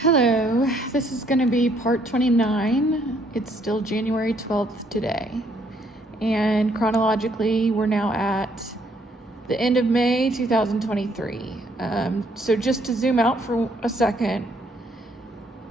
Hello, this is going to be part 29. It's still January 12th today. And chronologically, we're now at the end of May 2023. So just to zoom out for a second,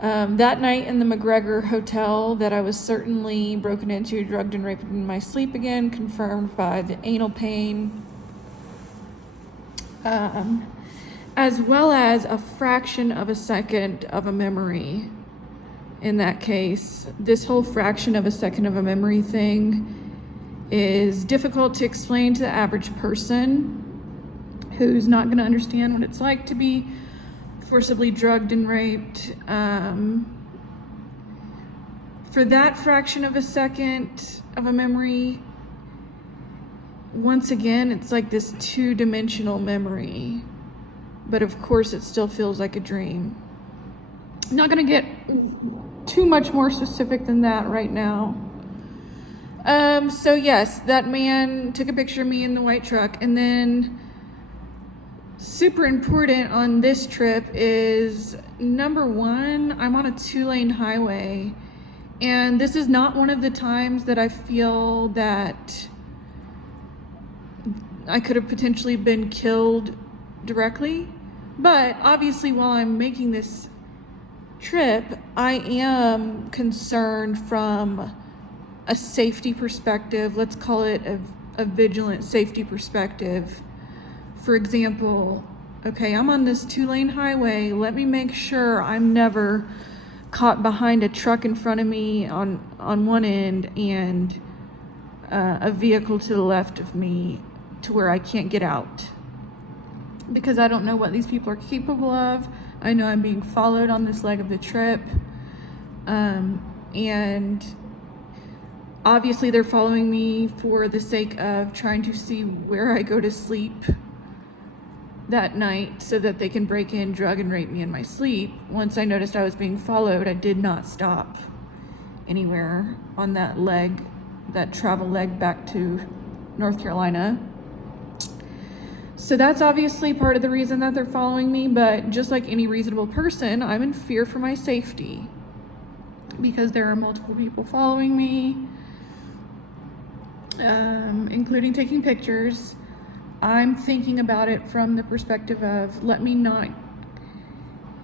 that night in the McGregor Hotel that I was certainly broken into, drugged and raped in my sleep again, confirmed by the anal pain. As well as a fraction of a second of a memory. In that case, this whole fraction of a second of a memory thing is difficult to explain to the average person who's not going to understand what it's like to be forcibly drugged and raped. For that fraction of a second of a memory, once again, it's like this two-dimensional memory. But of course, it still feels like a dream. I'm not going to get too much more specific than that right now. So yes, that man took a picture of me in the white truck. And then, super important on this trip is, number one, I'm on a 2-lane highway. And this is not one of the times that I feel that I could have potentially been killed directly. But obviously, while I'm making this trip, I am concerned from a safety perspective. Let's call it a vigilant safety perspective. For example, okay, I'm on this 2-lane highway. Let me make sure I'm never caught behind a truck in front of me on one end and a vehicle to the left of me to where I can't get out. Because I don't know what these people are capable of. I know I'm being followed on this leg of the trip. And obviously they're following me for the sake of trying to see where I go to sleep that night so that they can break in, drug, and rape me in my sleep. Once I noticed I was being followed, I did not stop anywhere on that leg, that travel leg back to North Carolina. So that's obviously part of the reason that they're following me, but just like any reasonable person, I'm in fear for my safety because there are multiple people following me, including taking pictures. I'm thinking about it from the perspective of, let me not,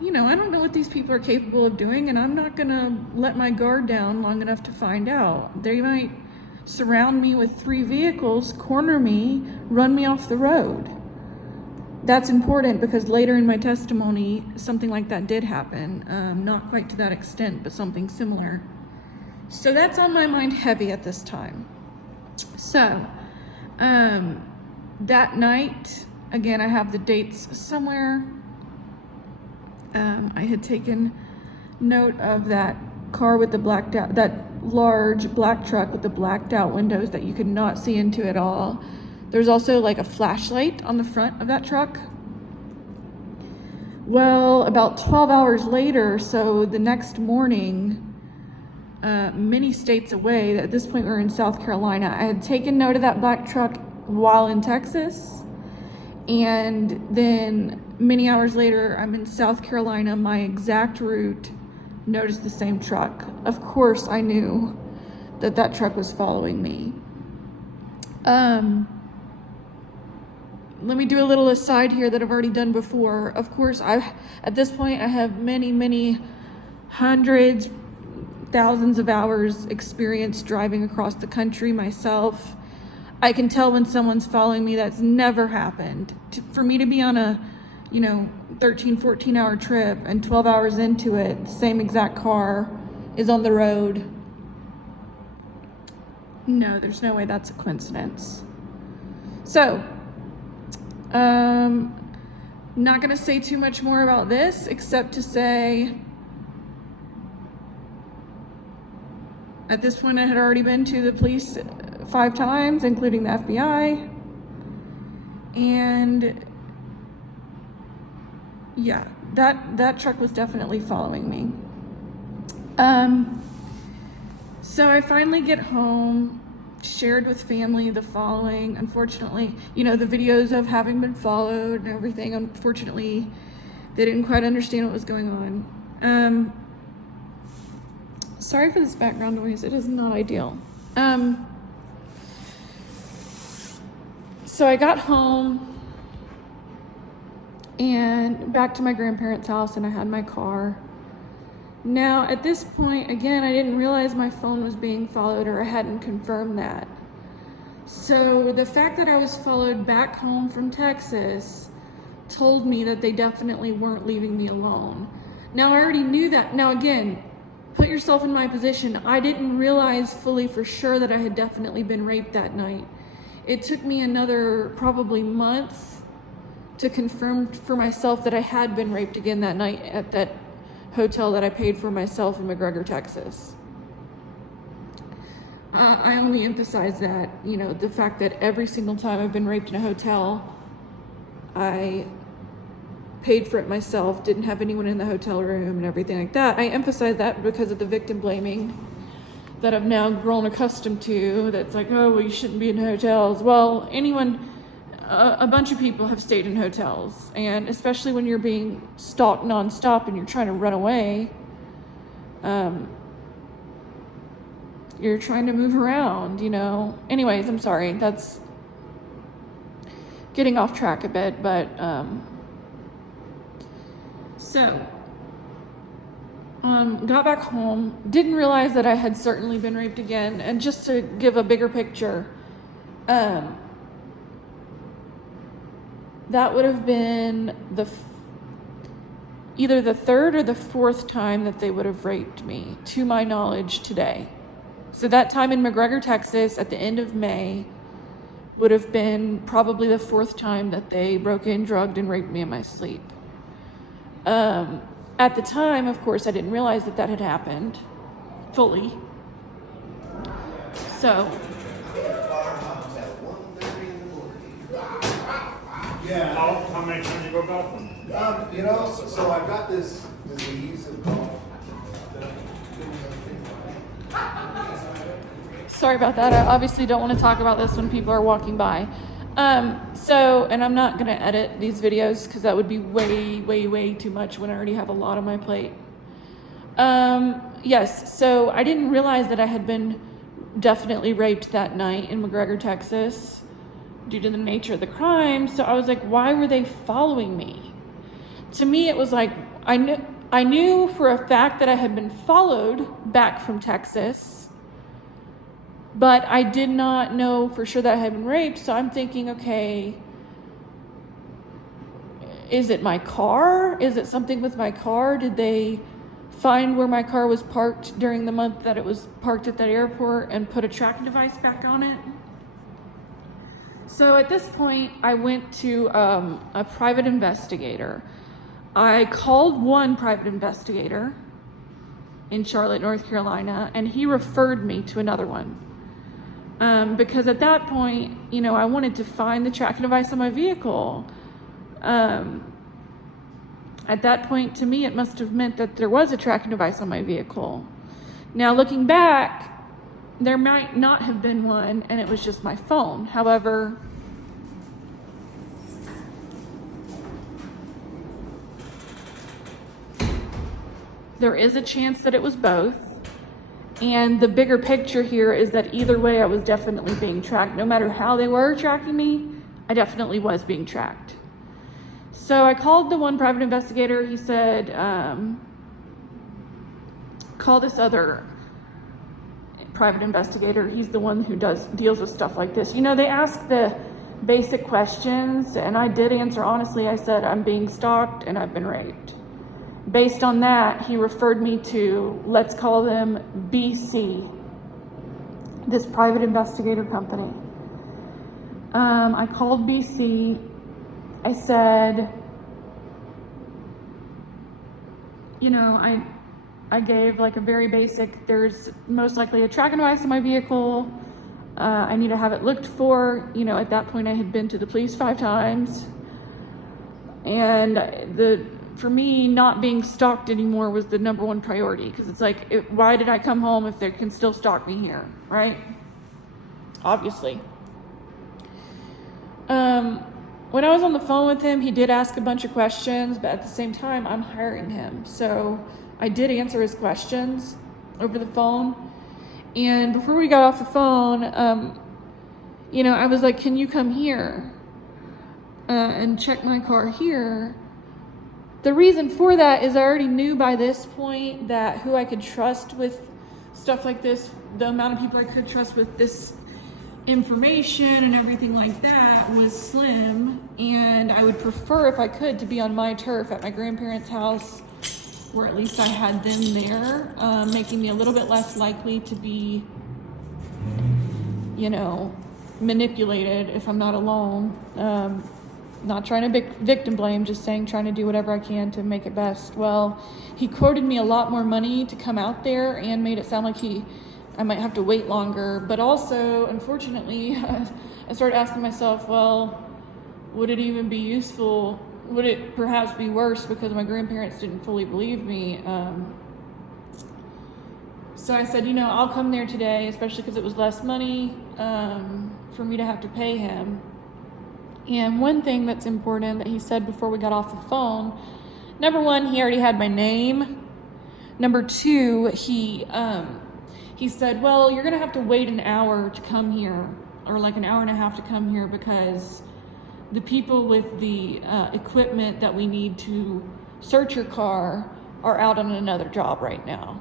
I don't know what these people are capable of doing, and I'm not gonna let my guard down long enough to find out. They might surround me with 3 vehicles, corner me, run me off the road. That's important because later in my testimony, something like that did happen. Not quite to that extent, but something similar. So that's on my mind heavy at this time. So, that night, again, I have the dates somewhere. I had taken note of that car with the blacked out, that large black truck with the blacked out windows that you could not see into at all. There's also like a flashlight on the front of that truck. Well, about 12 hours later, so the next morning, many states away, at this point we were in South Carolina, I had taken note of that black truck while in Texas. And then many hours later, I'm in South Carolina, my exact route, noticed the same truck. Of course, I knew that that truck was following me. Let me do a little aside here that I've already done before. Of course, at this point, I have many hundreds, thousands of hours experience driving across the country myself. I can tell when someone's following me. That's never happened. For me to be on a 13, 14-hour trip and 12 hours into it, the same exact car is on the road. No, there's no way that's a coincidence. So, not gonna say too much more about this, except to say, at this point I had already been to the police 5 times, including the FBI. And yeah, that truck was definitely following me. So I finally get home, shared with family the following. Unfortunately, the videos of having been followed and everything, unfortunately, they didn't quite understand what was going on. Sorry for this background noise. It is not ideal. So I got home and back to my grandparents' house, and I had my car. Now, at this point, again, I didn't realize my phone was being followed, or I hadn't confirmed that. So the fact that I was followed back home from Texas told me that they definitely weren't leaving me alone. Now, I already knew that. Now, again, put yourself in my position. I didn't realize fully for sure that I had definitely been raped that night. It took me another probably month to confirm for myself that I had been raped again that night at that hotel that I paid for myself in McGregor, Texas. I only emphasize that, you know, the fact that every single time I've been raped in a hotel, I paid for it myself, didn't have anyone in the hotel room and everything like that. I emphasize that because of the victim blaming that I've now grown accustomed to. That's like, oh, well, you shouldn't be in hotels. Well, a bunch of people have stayed in hotels, and especially when you're being stalked nonstop and you're trying to run away, you're trying to move around, you know. Anyways, I'm sorry, that's getting off track a bit, but got back home, didn't realize that I had certainly been raped again. And just to give a bigger picture, that would have been either the third or the fourth time that they would have raped me, to my knowledge, today. So that time in McGregor, Texas, at the end of May, would have been probably the fourth time that they broke in, drugged, and raped me in my sleep. At the time, of course, I didn't realize that had happened fully. So. Yeah. How many times you go golfing? You know, so I've got this disease of golf. Sorry about that. I obviously don't want to talk about this when people are walking by. And I'm not going to edit these videos because that would be way, way, way too much when I already have a lot on my plate. Yes, so I didn't realize that I had been definitely raped that night in McGregor, Texas, due to the nature of the crime. So I was like, why were they following me? To me, it was like, I knew for a fact that I had been followed back from Texas, but I did not know for sure that I had been raped. So I'm thinking, okay, is it my car? Is it something with my car? Did they find where my car was parked during the month that it was parked at that airport and put a tracking device back on it? So at this point, I went to a private investigator. I called one private investigator in Charlotte, North Carolina, and he referred me to another one. Because at that point, you know, I wanted to find the tracking device on my vehicle. At that point, to me, it must have meant that there was a tracking device on my vehicle. Now, looking back, there might not have been one, and it was just my phone. However, there is a chance that it was both. And the bigger picture here is that either way, I was definitely being tracked. No matter how they were tracking me, I definitely was being tracked. So I called the one private investigator. He said, call this other private investigator. He's the one who deals with stuff like this. You know, they ask the basic questions, and I did answer honestly. I said, I'm being stalked and I've been raped. Based on that, he referred me to, let's call them BC, this private investigator company. I called BC. I said, you know, I gave like a very basic, there's most likely a tracking device in my vehicle. I need to have it looked for. You know, at that point I had been to the police 5 times. And for me, not being stalked anymore was the number one priority, because it's like, why did I come home if they can still stalk me here, right? Obviously. when I was on the phone with him, he did ask a bunch of questions, but at the same time, I'm hiring him. So I did answer his questions over the phone. And before we got off the phone, I was like, can you come here and check my car here? The reason for that is I already knew by this point that who I could trust with stuff like this, the amount of people I could trust with this information and everything like that was slim, and I would prefer, if I could, to be on my turf at my grandparents' house, where at least I had them there, making me a little bit less likely to be, manipulated if I'm not alone. Not trying to victim blame, just saying trying to do whatever I can to make it best. Well, he quoted me a lot more money to come out there and made it sound like I might have to wait longer. But also, unfortunately, I started asking myself, well, would it even be useful? Would it perhaps be worse because my grandparents didn't fully believe me? So I said, I'll come there today, especially because it was less money for me to have to pay him. And one thing that's important that he said before we got off the phone, number one, he already had my name. Number two, he said, well, you're going to have to wait an hour to come here, or like an hour and a half to come here, because the people with the equipment that we need to search your car are out on another job right now.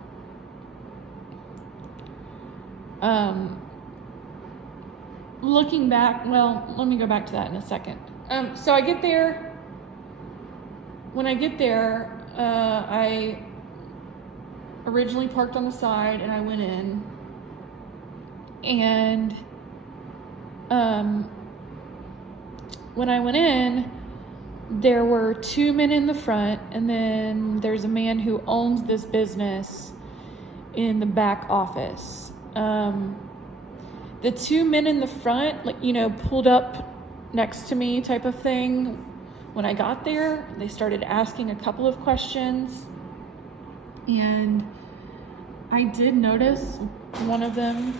Looking back, well, let me go back to that in a second. So I get there. When I get there, I originally parked on the side and I went in. And when I went in, there were two men in the front, and then there's a man who owns this business in the back office. The two men in the front, pulled up next to me type of thing. When I got there, they started asking a couple of questions. And I did notice one of them.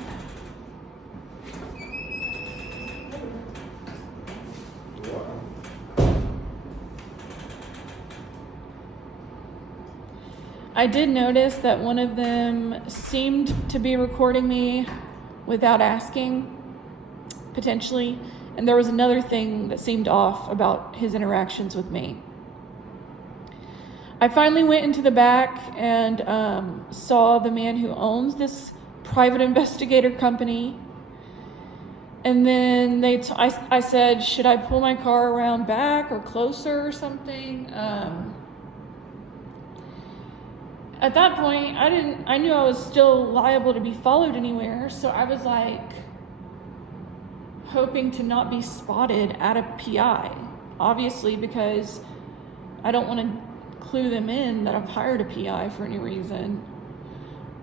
I did notice that one of them seemed to be recording me without asking, potentially. And there was another thing that seemed off about his interactions with me. I finally went into the back and saw the man who owns this private investigator company. And then I said, should I pull my car around back or closer or something? At that point, I knew I was still liable to be followed anywhere, so I was hoping to not be spotted at a PI, obviously, because I don't want to clue them in that I've hired a PI for any reason.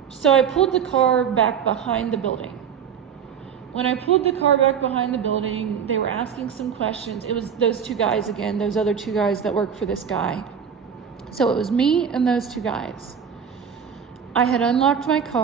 So I pulled the car back behind the building. When I pulled the car back behind the building, they were asking some questions. It was those two guys again, those other two guys that work for this guy. So it was me and those two guys. I had unlocked my car.